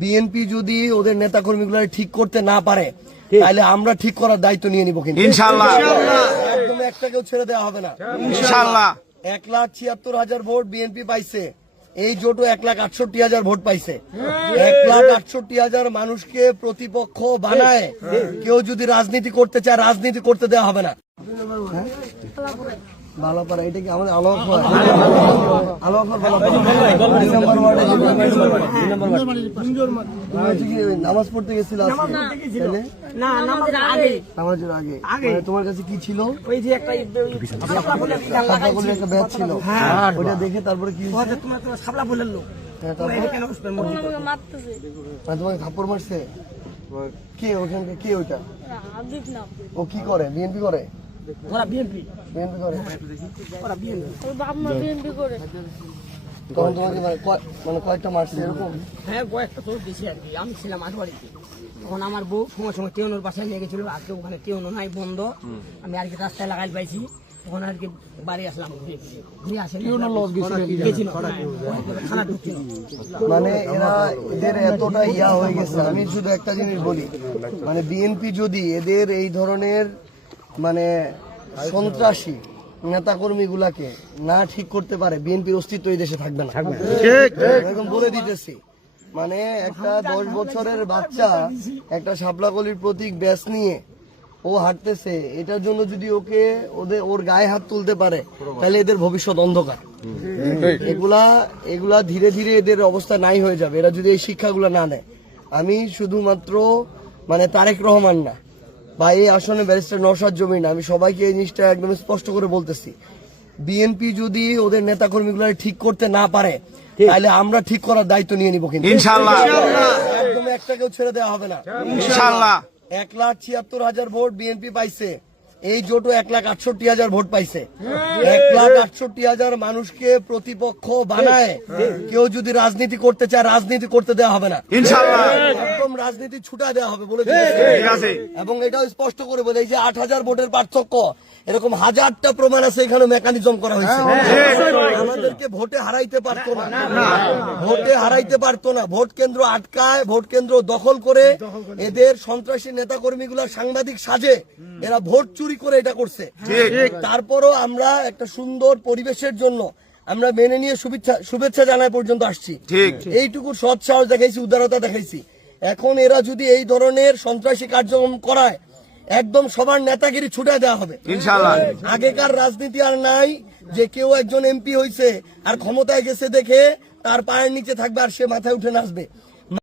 BNP যদি ওদের নেতাকর্মীগুলো ঠিক করতে না পারে তাহলে আমরা ঠিক করার দায়িত্ব নিয়ে নিব কিন্তু ইনশাআল্লাহ একদম একটা কেউ ছেড়ে দেওয়া হবে না ইনশাআল্লাহ 1,76,000 ভোট বিএনপি পাইছে, এই জোটও 1,68,000 ভোট পাইছে। 1,68,000 মানুষকে প্রতিপক্ষ বানায় কেউ যদি রাজনীতি করতে চায় রাজনীতি করতে দেওয়া হবে না। বালাপাড়া এটা কি আমাদের নামাজ পড়তে গেছিল নামাজের আগে তোমার কাছে কি ছিল? ওই যে একটা ব্যাগ ছিল, ওইটা দেখে তারপরে কি তোমাকে থাপ্পড় মারছে কে? ওখানকার কে ওইটা? ও কি করে? বিএনপি করে? বিএনপি করে তখন তোমাকে মানে কয়েকটা মারছে এরকম? হ্যাঁ, কয়েকটা তো বেশি আর কি। আমি ছিলাম আটবাড়িতে, তখন আমার বউ সময় সময় টেউনোর বাসায় নিয়ে গেছিল। আজকে ওখানে টেউনো নাই, বন্ধ। আমি আর কি রাস্তায় লাগাই পাইছি, তখন আর কি বাড়ি আসলাম ঘুরে আসে। মানে এদের এতটা ইয়া হয়ে গেছে। আমি শুধু একটা জিনিস বলি, মানে বিএনপি যদি এদের এই ধরনের মানে সন্ত্রাসী নেতাকর্মী গুলাকে না ঠিক করতে পারে বিএনপির অস্তিত্ব এই দেশে থাকবে না। এরকম বলে দিতেছি। মানে একটা 10 বছরের বাচ্চা একটা শাপলাকলির প্রতীক ব্যাস নিয়ে ও হাঁটতেছে, এটার জন্য যদি ওর গায়ে হাত তুলতে পারে তাহলে এদের ভবিষ্যৎ অন্ধকার। এগুলা ধীরে ধীরে এদের অবস্থা নাই হয়ে যাবে এরা যদি এই শিক্ষাগুলো না নেয়। আমি শুধুমাত্র মানে তারেক রহমান না বা এই আসনে ব্যারিস্টার নওশাদ জমির না, আমি সবাইকে এই জিনিসটা একদম স্পষ্ট করে বলতেছি, বিএনপি যদি ওদের নেতাকর্মীগুলো ঠিক করতে না পারে তাহলে আমরা ঠিক করার দায়িত্ব নিয়ে নিব কিন্তু ইনশাআল্লাহ একদম একটা কেউ ছেড়ে দেওয়া হবে না ইনশাআল্লাহ 1,76,000 ভোট বিএনপি পাইছে, এই জোটও 1,68,000 ভোট পাইছে। 1,68,000 মানুষকে প্রতিপক্ষ বানায় কেউ যদি রাজনীতি করতে চায় রাজনীতি করতে দেওয়া হবে না ইনশাআল্লাহ একদম রাজনীতি ছুটা দেওয়া হবে বলে দিয়েছে। এবং এটাও স্পষ্ট করে বলে এই যে 8,000 ভোটের পার্থক্য, এরকম হাজারটা প্রমাণ আছে, এখানে মেকানিজম করা হয়েছে। আমাদেরকে ভোটে হারাইতে পারতো না, ভোট কেন্দ্র আটকায়, ভোট কেন্দ্র দখল করে এদের সন্ত্রাসী নেতাকর্মীগুলা সাংবাদিক সাজে এরা ভোট চুরি করে এটা করছে। তারপরও আমরা একটা সুন্দর পরিবেশের জন্য আমরা মেনে নিয়ে শুভেচ্ছা জানাই পর্যন্ত আসছি। এইটুকু সৎ সাহস দেখাইছি, উদারতা দেখাইছি। এখন এরা যদি এই ধরনের সন্ত্রাসী কার্যক্রম করায় একদম সবার নেতাগিরি ছুটে দেওয়া হবে ইনশাআল্লাহ। আগেকার রাজনীতি আর নাই যে কেউ একজন এমপি হয়েছে আর ক্ষমতায় গেছে দেখে তার পায়ের নিচে থাকবে আর সে মাথায় উঠে নাচবে।